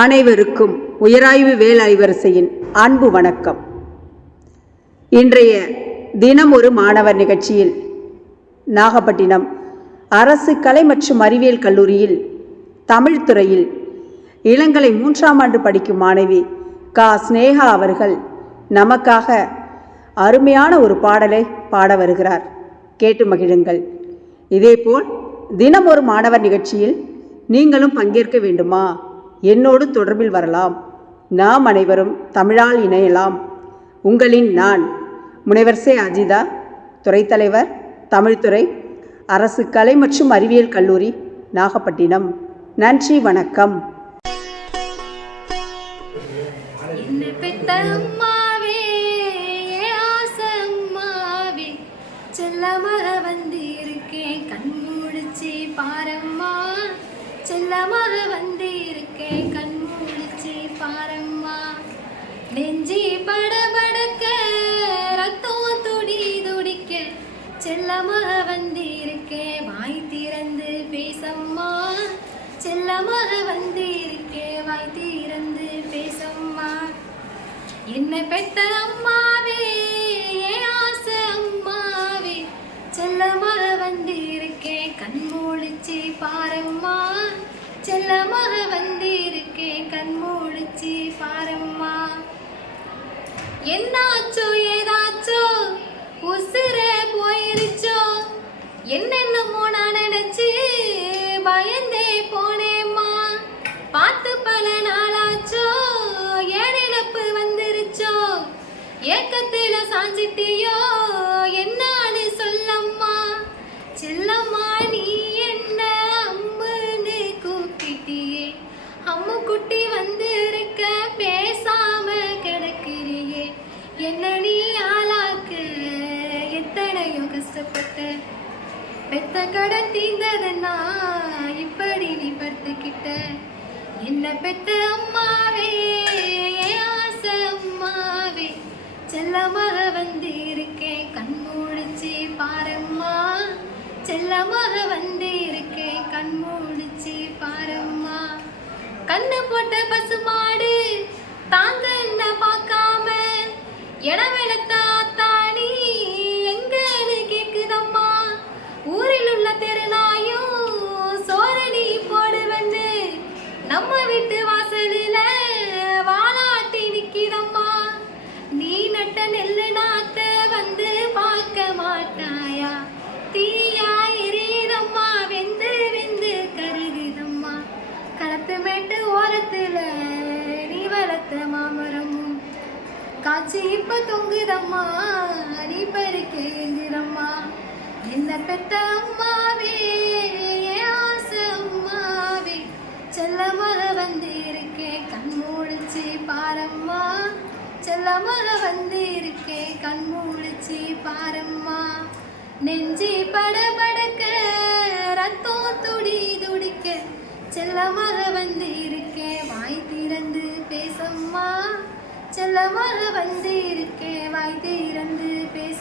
அனைவருக்கும் உயராய்வு வேலாய்வரிசையின் அன்பு வணக்கம். இன்றைய தினம் ஒரு மாணவர் நிகழ்ச்சியில் நாகப்பட்டினம் அரசு கலை மற்றும் அறிவியல் கல்லூரியில் தமிழ் துறையில் இளங்கலை மூன்றாம் ஆண்டு படிக்கும் மாணவி கா. ஸ்னேகா அவர்கள் நமக்காக அருமையான ஒரு பாடலை பாட வருகிறார். கேட்டு மகிழுங்கள். இதேபோல் தினம் ஒரு மாணவர் நிகழ்ச்சியில் நீங்களும் பங்கேற்க வேண்டுமா? என்னோடு தொடர்பில் வரலாம். நாம் அனைவரும் தமிழால் இணையலாம். உங்களின் நான் முனைவர் சே. அஜிதா துறைத்தலைவர் தமிழ்துறை அரசு கலை மற்றும் அறிவியல் கல்லூரி நாகப்பட்டினம். நன்றி வணக்கம். செல்லமாக வந்திருக்கேன். கண் மூடிச்சு பாரம்மா செல்லமாக வந்து நெஞ்சி படபடக்க ரத்தம் துடி துடிக்க செல்லமாக வந்திருக்கேன் வாய் திறந்து பேசம்மா. செல்லமாக வந்திருக்கேன் வாய் திறந்து பேசம்மா. என்ன பெத்த அம்மாவே ஏன் ஆசை அம்மாவே. செல்லமாக வந்திருக்கே கண் மூழிச்சு பாரம்மா. செல்லமா வந்திருக்கே கண் மூழிச்சு என்னாச்சோ ஏதாச்சோ உசுர போயிருச்சோ. என்னென்னமோ நான் நினைச்சு பயந்தே போனேம்மா. பார்த்து பல நாளாச்சோ ஏன் இழப்பு வந்துருச்சோ. ஏக்கத்தில் சாஞ்சிட்டியோ என்ன கஷ்டப்பட்ட பெத்த கடன் தீர்ந்ததுன்னா இப்படி நீ படுத்துக்கிட்ட? என்ன பெத்த அம்மாவே ஆசை அம்மாவே? செல்லமாக வந்திருக்கேன் கண் மூடிச்சு பாரம்மா. செல்லமாக வந்திருக்கேன் கண் மூடிச்சு பாரம்மா. கண்ணு போட்ட பசுமாடு தாங்க என்ன பார்க்காம இடம் தானி வீட்டு வாசலில வாலாட்டி நிக்கிதம்மா. நீ நட்ட நெல்லு நாத்த வந்து பார்க்க மாட்டாயா. தீயா எரியுதம்மா வெந்து வெந்து கருகுதம்மா. களத்து மேட்டு ஓரத்துல நீ வளர்த்த மாமரமும். காட்சி இப்ப தொங்குதம்மா நீ செல்லமாக வந்திருக்கேன் கண் மூழிச்சு பாரம்மா. செல்லமாக வந்திருக்கேன் கண் மூழிச்சு பாரம்மா. நெஞ்சி படபடக்க ரத்தம் துடி துடிக்க செல்லமாக வந்திருக்கேன் வாய் திறந்து பேசம்மா. செல்லமாக வந்திருக்கேன் வாய் திறந்து பேச